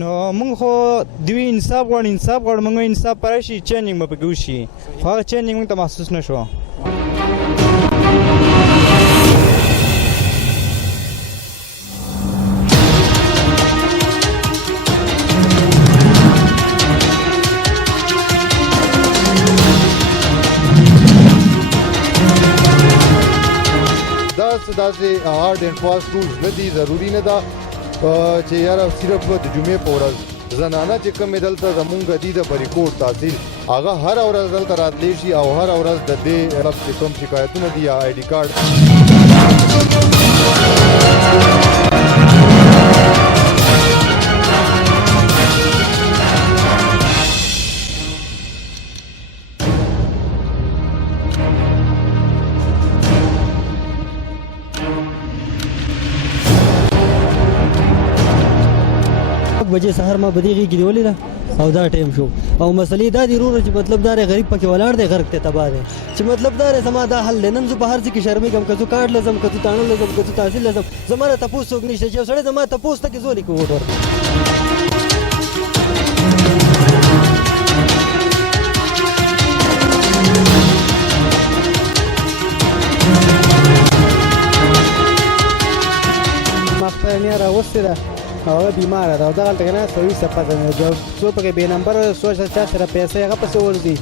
نو موږ خو دوی انصاف غواړو موږ انصاف پر شي چینجینګ به پکې وشي خو هغه چینجینګ موږ ته محسوس نه شو. داسې هارډ اینډ فاسټ رولز نه دي، ضروري نه ده چې یاره صرف د جمعې په ورځ زنانه چې کومې دلته زمونږ دي د بریکوټ تحصیل هغه هره ورځ دلته راتلی شي او هره ورځ د دې چې کوم شکایتونه دي یا آی ډي کارډ بجې سهار ما بدیږي کې نیولې ده او دا ټیم شو او مسلې دا دی وروره چې مطلب دا غریب پکې ولاړ دی غرق ته تباه دی چې مطلب دا زما دا حل نن زه په هر ځای کې شرمېږم که زه کارډ لزم که زه تاڼه لزم که زه تحصیل لزم زما نه تپوس څوک نشته چې یو سړی زما تپوس ته کې زولې کې ووټ ورکړي. ما خپله نیا راوستې ده هغه بیماره ده او دغلته که نه سوي څه پته نه ده څو پکې بې نمبره سوچ چا سره پیسې هغه پسې ورځي.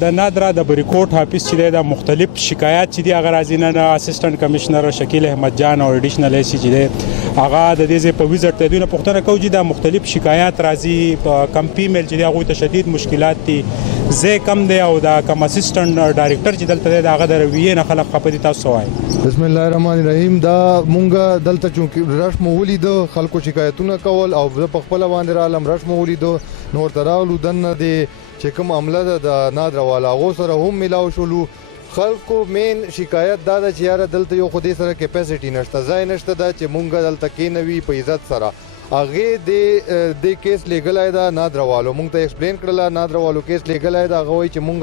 د نادرا د بریکوټ حافظ چې دی د مختلف شکایات چې دي هغه راځي نن اسسټنټ کمشنر شکیل احمد جان او اډیشنل ای سی چې دی هغه د دې ځای په وزټ ته دوی نه پوښتنه کوي چې د مختلف شکایات راځي کم فیمیل چې دی هغوی ته شدید مشکلات دي ځای کم دی او د کم اسسټنټ ډایرکټر چې دلته دی د هغه د رویې نه خلک خفه دي. تاسو وایي بسم الله الرحمن الرحیم. دا مونږ دلته چونکې رش مو ولیدو خلکو شکایتونه کول او زه په خپله باندې رالم رش مو ولیدو نو ورته راغلو دننه د چې کوم عمله ده د نادره والا هغو سره هم میلاو شولو. خلکو مین شکایت دا ده چې یاره دلته یو خو دې سره کیپاسټي نشته ځای نشته ده چې مونږ دلته کېنوي په عزت سره هغې د کیس لیږلی ده نادره والو مونږ ته ایکسپلین کړله نادره والو کیس لیږلی ده هغه وایي چې مونږ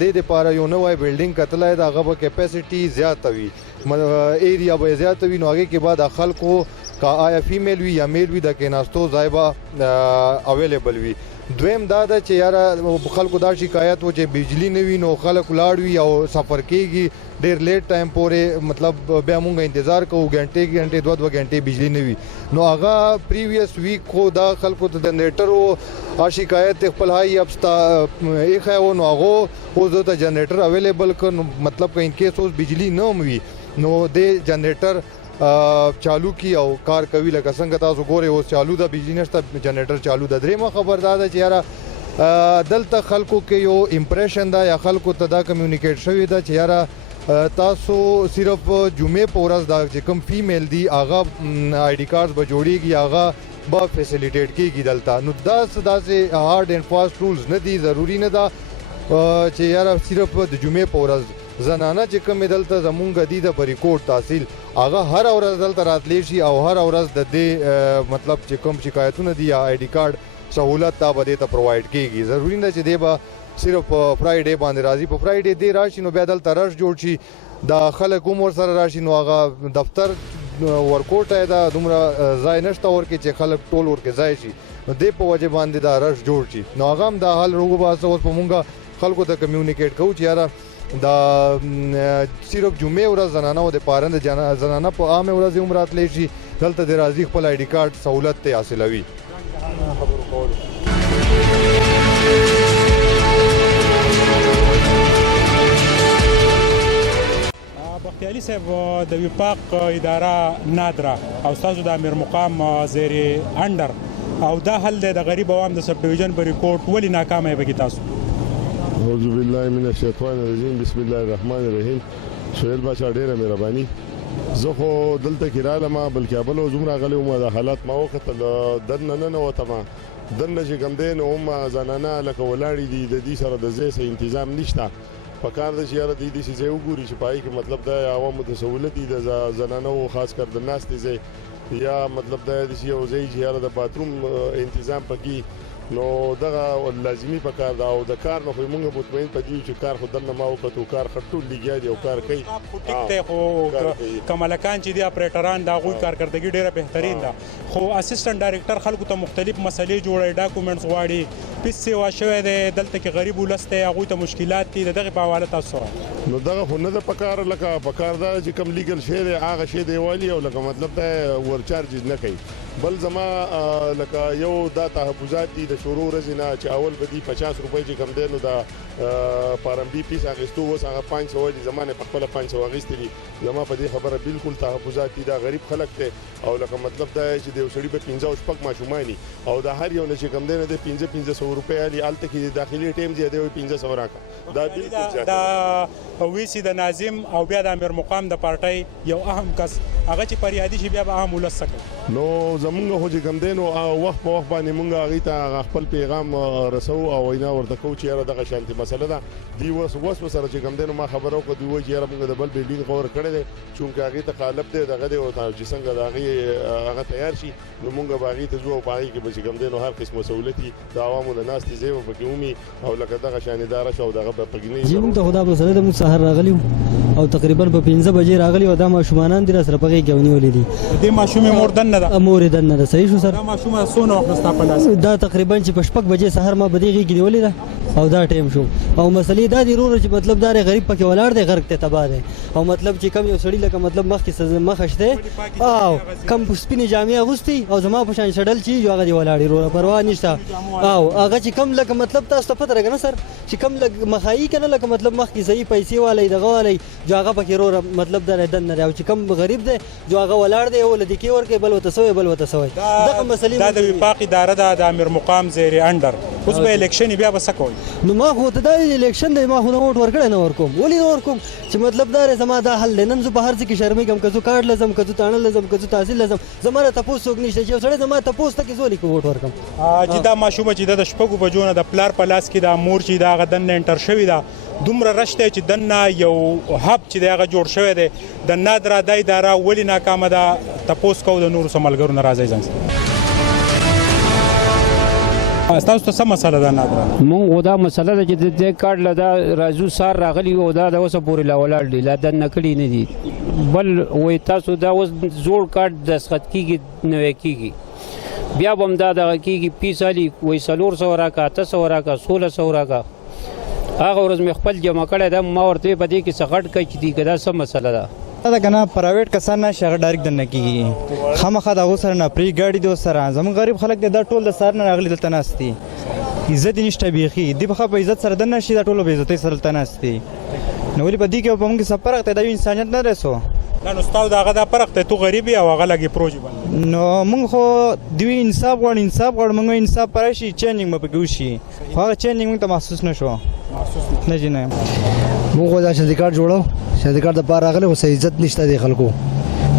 دې دپاره یو نوی بلډینګ کتلی ده هغه به کیپاسټي زیاته وي ایریا به یې زیاته وي نو هغې کې بعد خلکو که آیا فیمیل وي یا میل وي د کېناستو ځای به اویلیبل وي. دویم دا ده چې یاره خلکو دا شکایت و چې بجلی نه وي نو خلک ولاړ وي او سفر کېږي ډېر لیټ ټایم پورې مطلب بیا مونږ انتظار کوو ګنټې دوه غنټې بجلی نه وي نو هغه پریویس ویک خو دا خلکو ته جنریټر و شکایت خپل هاي ابستا ایخه و نو هغه اوس د جنریټر اویلیبل کړ مطلب که ان کیس اوس بجلی نه وي نو د جنریټر چالو کی او کار کوي لکه څنګه تاسو ګورئ اوس چالو ده بجلی نشته جنریټر چالو ده. درېیمه خبر دا ده چې یاره دلته خلکو کې یو امپریشن ده یا خلکو ته دا کمیونیکیټ شوی ده چې یاره تاسو صرف جمعې په ورځ دا چې کوم فیمیل دي هغه آی ډي کارډز به جوړیږي هغه به فیسیلیټیټ کیږي دلته نو داسې هارډ اینډ فاسټ رولز نه دي، ضروري نه ده چې یاره صرف د جمعې په ورځ زنانه چې کومې دلته زمونږ دي د بریکوټ تحصیل هغه هره ورځ دلته راتلی شي او هره ورځ د دې مطلب چې کوم شکایتونه دي یا آی ډي کارډ سهولت دا به دې ته پرووایډ کیږي. ضروري نه چې دی به صرف فرایډې باندې راځي په فرایډې دی راشي نو بیا دلته رش جوړ شي دا خلک هم ورسره راشي نو هغه دفتر ورکوټه ده دومره ځای نشته ورکې چې خلک ټول ورکې ځای شي نو دې په وجه باندې دا رش جوړ شي نو هغه هم دا حل روغو باسه اوس په مونږ خلکو ته کمیونیکیټ کوو چې یاره دا صرف جمعې ورځ زنانه و د پاره د زنانه په عامه ورځ هم راتلی شي دلته د راځي خپل آی ډي کارډ سهولت ته حاصلوي. بختیالي صاحب د وفاق اداره نادره او ستاسو د امیر مقام زیر انډر او دا حل دی د غریب عوام د سب ډویژن بریکوټ ولې ناکامه یې پکې تاسو؟ اعوذ بالله من الشیطان الرجیم بسم الله الرحمن الرحیم. سهیل باچا ډیره مهرباني. زه خو دلته کې رالم بلکې بل زوم راغلی وم د حالات ما وکتل دننه ننوتم دننه چې کوم دی نو هم زنانه لکه ولاړې دي د دې سره د ځای څه انتظام نشته په کار د چې یاره دوی داسې ځای وګوري چې په هغې کې مطلب د عوامو ته سهولت وي د زنانو خاص کر د ناستې ځای یا مطلب دا داسې یو ځای چې یاره د باتروم انتظام پکې نو دغه لازمي په کار دا او د کار نه خو موږ مطمئن پدې چې کار خو دنه ما وکړو کار خټول لګیا دی او کار کوي ټیک ته خو کمالکان چې دی اپریټران دا غوي کارکردګي ډیره بهترین ده خو اسسټنټ ډایریکټر خلکو ته مختلف مسلې جوړي ډاکومېنټس غواړي پیس سیوا شوی دی دلته کې غریب ولسته هغه ته مشکلات دي دغه په حواله تاسو نو دغه خو نه د پکار لکه پکار دا چې کم لیګل شی دی هغه شی دی والی او لکه مطلب دا ور چارج نه کوي بل زما لکه یو دا تحفظات دي د شروع ورځې نه چې اول بدی 50 روپۍ چې کم دی نو دا پارمبي پیس اخیستو اوس هغه 500 دي زمانه په خپل 500 اخیستې دي زما په دې خبره بالکل تحفظات دي دا غریب خلک ته او لکه مطلب دا چې د وسړي په 15 او شپږ ماشومانی او دا هر یو نه چې کم دی نه د 1500 روپۍ علي الته کې داخلي ټیم دی 1500 راکا دا بالکل دا ویسي د ناظم او بیا د امیر مقام د پارټۍ یو اهم کس هغه چې پریادي شي بیا به اهم ولسک نو زمونږ خو چې کم دی نو وخت په وخت باندې مونږ هغې ته خپل پیغام رسو او وینا ورته کوو چې یاره دغه شانتي مسله ده دوی اوس سره چې کم دی نو ما خبره وکړه دوی وایي چې یاره مونږ د بل بلډینګ غور کړی دی چونکې هغې ته قالب دی دغه دی او چې څنګه د هغې هغه تیار شي نو مونږ به هغې ته ځو او په هغې کې به چې کم دی نو هر قسمه سهولت وي د عوامو د ناستې ځای به پکې ومي او لکه دغه شانې دا رشه او دغه به پکې نه جی موږ ته خدا په سره د موږ سهار راغلی او تقریبا په 15 بجې راغلی او دا ماشومان دي سره پغې کې ونیولې دي د ماشومې مور دنه ده مور دنه ده صحیح شو سر دا ماشومه سونه وخت په لاس دا تقریبا چې په 6 بجې سهار ما بدیږي کې نیولې ده او دا ټیم شو او مسلې دا دی ورور چې مطلب دا غریب پکې ولاړ دی غرق ته تبا دی او مطلب چې کم یو سړی لکه مطلب مخ کې مخشته او کم سپینې جامې اغوستي او زما په شان شډل چې جو هغه دی ولاړ ورور پروا نشته او هغه چې کم لکه مطلب تاسو ته پته راغنه سر چې کم لګ مخایي کنه لکه مطلب مخ کې صحیح پیسې والي دغه والي جو هغه پکې ورور مطلب دا دن نه او چې کم غریب دی جو هغه ولاړ دی ول د کی ورکه بل وته سوې دغه مسلې دا د وفاق اداره د امیر مقام زیر انډر اوس به الیکشن بیا وسکوي نو ما خو ته دا الیکشن دی ما خو نه ووټ ورکړی نه ورکوم ولې نه ورکوم چې مطلب دا زما دا حل نن زه په هر څه کې شرمېږم که زه کارډ لازم که زه تاڼه لازم که زه تحصیل لازم زما نه تپوس څوک نشته چې یو سړی زما تپوس ته کې زه ولې ووټ ورکړم چې دا ماشومه چې د شپږو بجو نه د پلار په لاس کې دا مور چې دا هغه دننه انټر شوې ده دومره رش دی چې دننه یو هب چې دی هغه جوړ شوی دی د نادره دا اداره ولې ناکامه ده تپوس کوو د نورو ملګرو نه راځئ ځان تاسو ته څه مسله ده نادره مونږ دا مسله ده چې د دې کارډ له دا راځو سار راغلی او دا د اوسه پورې لا ولاړ دی لا دننه کړي نه دي بل وایي تاسو دا اوس زوړ کارډ دستخط کېږي نوی کېږي بیا به هم دا دغه کېږي پیس علي وایي 400 راکړه 800 راکړه 1600 راکړه هغه ورځ مې خپل جمع کړی ده ما ورته په دې کې څه غټ کوي چې دا څه مسله ده دا کنه پرایویټ کسان نه شغه ډایرک دنه کیږي خامخا دا غوسر نه پری ګاډي دو سره زمون غریب خلک دا ټول د سر نه راغلي دلته ناشتي عزت نشته بیخي دی په عزت سره دنه شي دا ټول به عزت سره دلته ناشتي نو ولې په دې کې په موږ سفر ته د انسانیت نه رسو نو ستاسو دغه د فرق ته تو غریبي او هغه لګي پروژه باندې نو موږ خو دوی انصاف غواړو موږ انصاف پرشي چینجینګ مې پکې وشي هغه چینجینګ موږ ته محسوس نشو نه جنه موږ دا شندې کارت جوړو شندې کارت د پاره راغله خو عزت نشته دی خلکو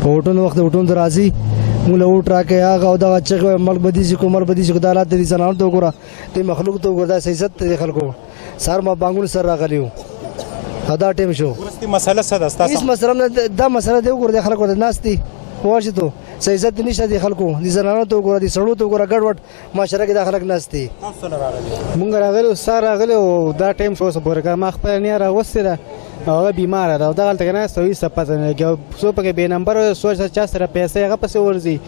په وټونو وخت وټونو راځي موږ له وټ راکې هغه او دا چې ملک بدی چې کومر بدی چې د حالات دي زنانو ته وګوره ته مخلوق ته وګوره دا عزت دی خلکو سار ما بانګون سره راغلیو دا ټیم شو ورستي مسله څه ده تاسو هیڅ مسله دا مسله دی وګوره د خلکو د ناس دي واشه ته عزت نشته دی خلکو د زنانو ته وګوره د سړو ته وګوره ګډوډ معاشره کې د خلک ناس دي تاسو راغلي مونږ راغلو سار راغلو دا ټیم شو سپورګه ما خپل نه راوستي ده هغه بیمار ده دا غلطه کنه سوي سپته نه کې سو پکې به نمبر سوچ چا سره پیسې هغه پسې ورزي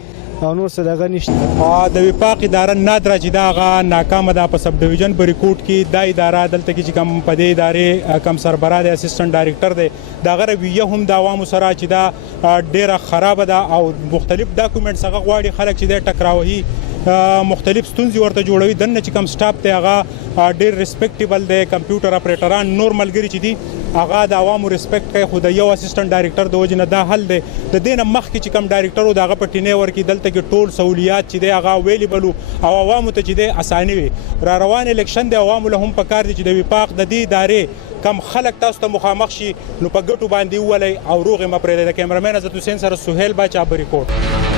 او نور څه دغه نشته د وفاق اداره نادره چې دا هغه ناکامه ده په سب ډیویژن بریکوټ کې دا اداره دلته کې چې کم په دې ادارې کم سربراه دی اسسټنټ ډایریکټر دی دغه رویه هم د عوامو سره چې دا ډیره خرابه ده او مختلف ډاکومېنټس هغه غواړي خلک چې د ټکراوهي مختلف ستونزې ورته جوړوي دنه چې کم سټاپ دی هغه ډیر ریسپیکټیبل دی کمپیوټر اپریټران نور ملګري چې دي هغه د عوامو ریسپیکټ کوي خو د یو اسسټنټ ډایریکټر د وجې نه دا حل دی د دې نه مخکې چې کم ډایریکټر و د هغه په ټینې ورکړي دلته کې ټول سهولیات چې دی هغه اویلیبل او عوامو ته چې دی اساني وي را روان الیکشن د عوامو له هم پکار دي چې د وفاق د دې ادارې کم خلک تاسو ته مخامخ شي نو په ګټو باندې وولئ او روغې مه پرېږدئ د کیمرامین عزت حسین سره سهیل باچا بریکوټ